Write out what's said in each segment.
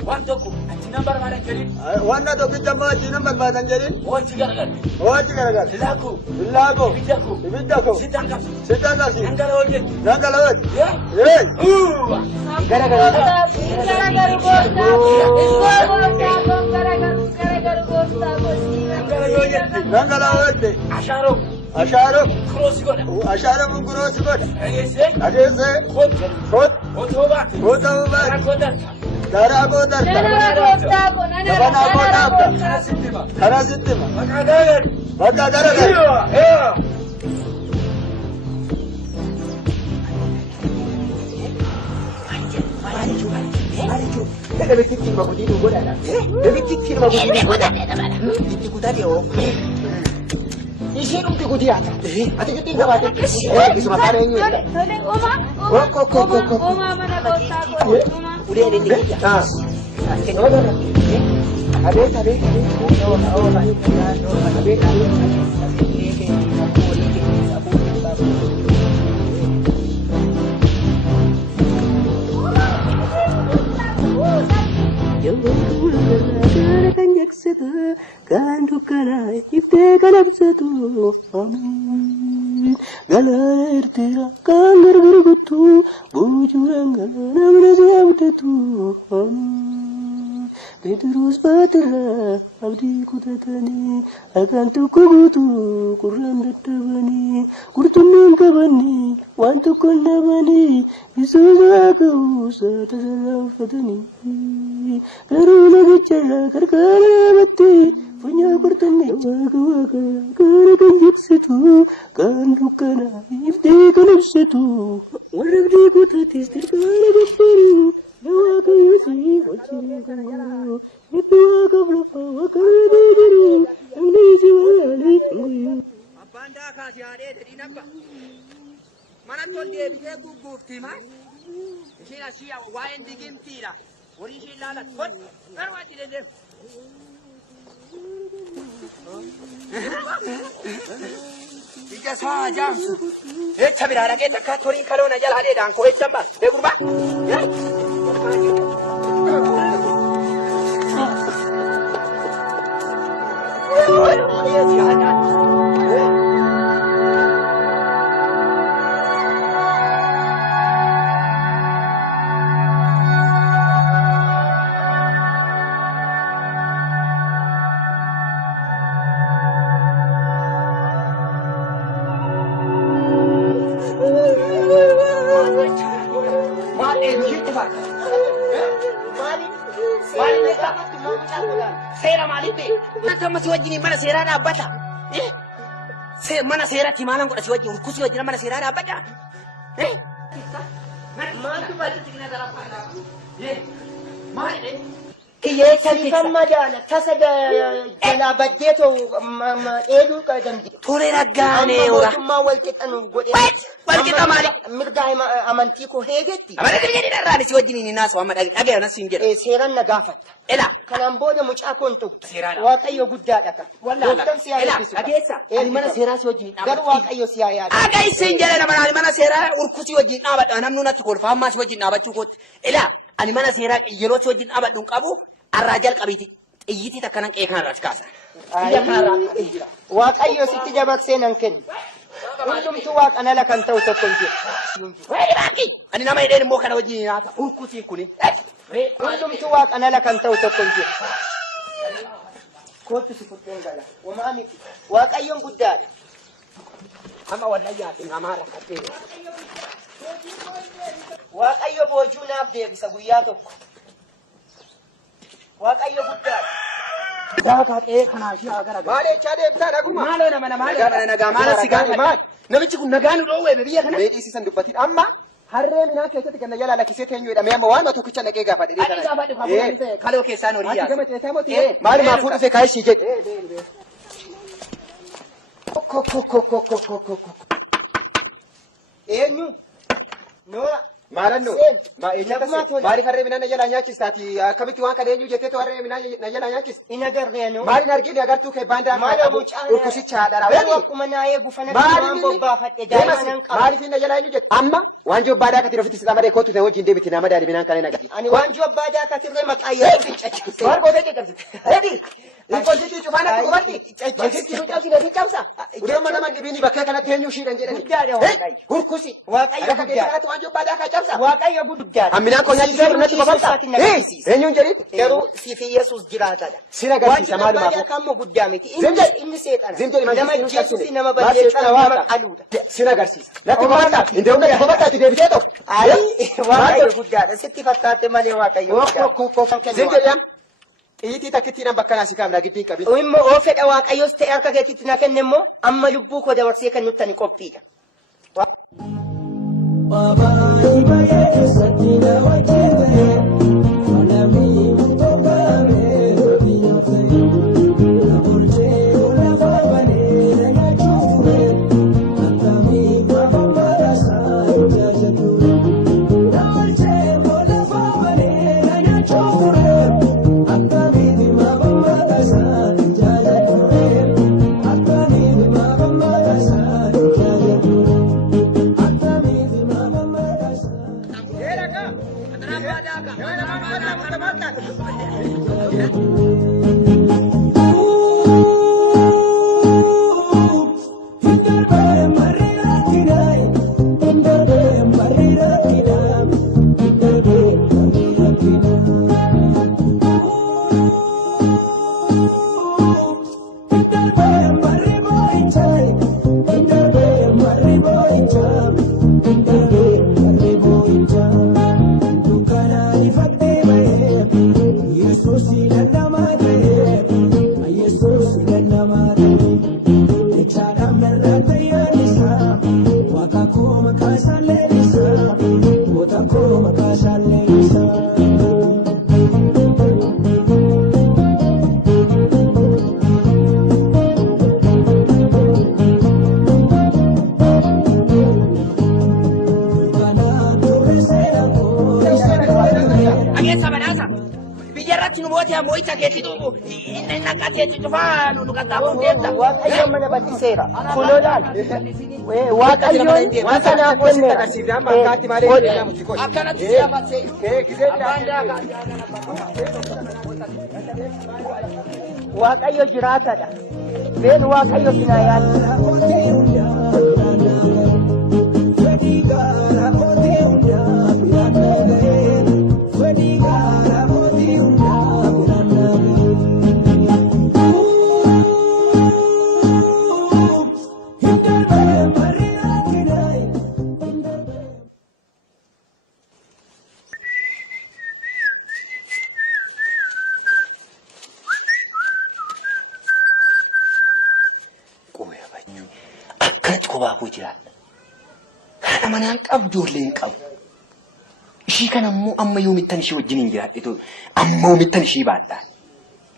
Wantoku, number one Jerry. One not of the Jamba, number one Jerry. What you got? What you got? Lago, Lago, Vitaco, Sitanga, Nangalot. Yeah. Ooh. Nangalot. Asharo. Asharo Muguros. Agese. Hot. Otoba. Daragoda. Karasitima. Bakadara. Deve kicking Magudino Godana. Deve kicking Magudino Godana. Dicutario. Isirum ti kudiata. Ati kiting about it. Bisa maparin yun. Oma mana dosa ko. Udah ada ni. Ah. Abe. Kan dukana ifte kanabsatu amin galar tera kan gargutu bujurang namna zamdatu amin bedrus batera abdi kutatani akan tukugutu kuram databani kurtumin kabani wantu kondabani isuzaku satasalam fatani karuna gechara karkara batti punya kurtani waka karakan jiksitu kan dukana ifte kanabsatu warabdi kutatis tirkana gabbaru waka yusi wachiri kanguru itu waka blafa waka bediru amnisi wali Abanda kasih ada dari nampak. Mana tuh dia bisa gugup timan? Sila siya wain digim tira. Ori sila lalat pun. Karwa tidak deh. Ija saja. Cabir ada kita katorin kalau najal ada dan kau tambah. Berubah. Sera malipe. Nanti masih wajib ni mana sera ada apa tak? Mana sera di mana kau wajib? Kursi wajib mana sera ada apa tak? Mana tu baca tinggal dalam apa? Mana? Kiye kan majana tasaga jala badjeto edu ka dan Tore ragane ora. Ma walkitanu gode. Walkita mali. Mirda amanti ko hegetti. Amana kiri ni rani si wajib ni nasu amma aga na singira. Seran na gafat. Ela. Kanan boda mu chakon to. Serana. Wa kayo gudda daka. Wallahi. Ela. Agesa. Mana sera si wajib. Gar wa kayo siya ya. Aga isingira na mana sera urkusi wajib na bad anam nuna tikol fa amma si wajib na bachukot. Ela. Ani mana sera yero si wajib na bad dun qabu. Arrajal qabiti iyiti takkanan qeekan raskasa iya kana wa kayo sitti jabak senan ken kullum tu wa kanala kan taw to konje wai baki ani nama ide mo kana waji na ta urkuti kuni kullum tu wa kanala kan taw to konje ko tu sifutten gala wa ma amiki wa kayon guddada amma wallahi ya tin amara kate wa kayo bojuna be bisa guya to Waaqayyo guddaa. Daaka qe'ee kanaa fi agara. Maale chaadee bitaa dhaguma. Maaloo nama nagaa maala sigaa maal. Namichi kun nagaan dhoowwee biyya kana. Meedhiisisan dubbatiin amma harree minaa keessatti ganna jala lakkisee teenyu jedhamee amma waan tokkicha naqee gaafadhe. Ani gaafadhe faafuu kaloo keessaan horii yaasa. Ati gama ceetaa mootii. Maali maafuu dhufee kaayishii jedhe. Eenyu? Noora. Maalanno maa eenyatti maaliif harree midhaan na jalaa nyaachistaati akkamitti waan kana eenyu jetteetu harree midhaan na jalaa nyaachis in agarreenu maaliin argine agartuu kee baandaa maala urkusicha haadharaa beeku akkuma naayee gufana waan bobbaafadhe daa'imman qaba maaliif na jalaa eenyu jette amma waan jobbaadhaa katiin ofitti sitaa kootu ta'e wajjin deebiti nama daali midhaan kana nagati ani waan jobbaadhaa katirree maqaa yeroo fincachise waan gootee caccabsite reedi Inkonsitii cufaana kubatti mansitti nu cabsine fi cabsa udeema nama dhibini bakkee kanatti eenyu shiidhan jedhani guddaadha waaqayyo hurkusi waaqayyo guddaadha waan jobbaadhaa ka cabsa waaqayyo guddaadha amminaan koo nyaachisee birnatti babalta eenyuun jedhin garuu siif Yesuus jiraataadha sina agarsiisa maalumaaf waan kammo guddaa miti inni seexana nama jeesusi nama balleessaa nama qaluudha sina agarsiisa natti babalta indee humna babaltaatti deebitee tokko waaqayyo guddaadha sitti fakkaatte malee waaqayyo guddaadha Iti takkitiin bakka naasi kaamna giddiin qabin. Immoo oo fedha waaqayyoos ta'e harka keetitti na kenne immoo amma lubbuu koo dabarsee kan nutti ani qophiidha. Moita che ti do in cazzetti tu fa non cantavo detta waaqayyo mana batiseera kuloodhaan waaqayyo wanta naa kenneera akkanatti si'a batsee waaqayyo jiraatadha been waaqayyo sinaa yaadda Manaan qabu ijoolleen qabu. Ishii kana immoo amma yoo mittan ishii wajjin hin jiraadhe amma mittan ishii baadhaa.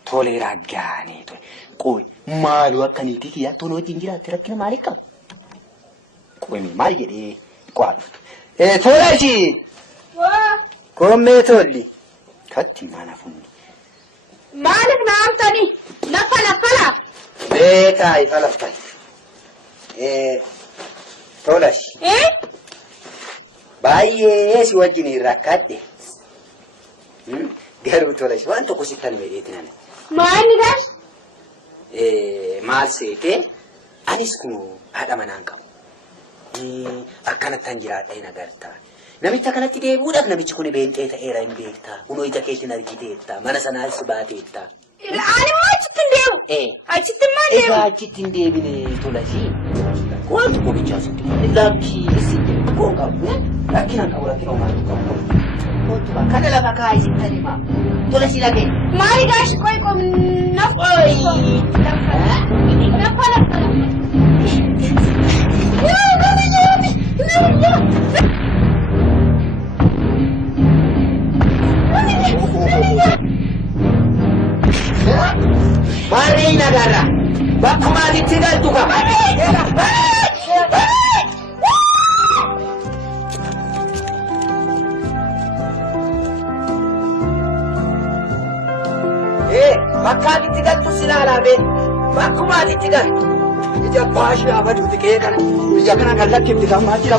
Tolee raaggaanii tole. Qooyi maaloo akkaniitii kiyyaa tola wajjin jiraatte rakkina maaliif qabu? Qooyi maal jedhee qo'aa dhuftu. Tola ishii. Koommee tolli. Katti maana funni. Maaliif na amtanii? Lafa. Beekaa ifa lafa. Tola ishii. Baay'ee si wajjin rakkadhe. Garuu tola ishii waan tokko sittan beekeeti nana. Maalni gash? Maal seetee anis kun haadha manaan qabu. Akkanattan jiraadha hin agartaa. Namicha kanatti deebi'uudhaaf namichi kun beenxee ta'eera hin beektaa. Kunoo ija keetiin argiteetta. Mana sanaas baateetta. Ani immoo achitti hin deebi'u. Achitti maal deebi'u? Egaa achitti hin deebine tola ishii. Wanti qobicha asitti lakkii isitti koon qabu lakkina qabu lakkina uumaatu qabu kana lafa kaayisitti hima tola si lagee maali gaashi qoy qom nafa maali nagarra bakkumaatitti galtu qaba bakkaatitti galtu silaalaa beeku. Bakkumaatitti galtu. Ija baashii abaduu xiqqee kana biyya kana kan lakkifti gammaa jira.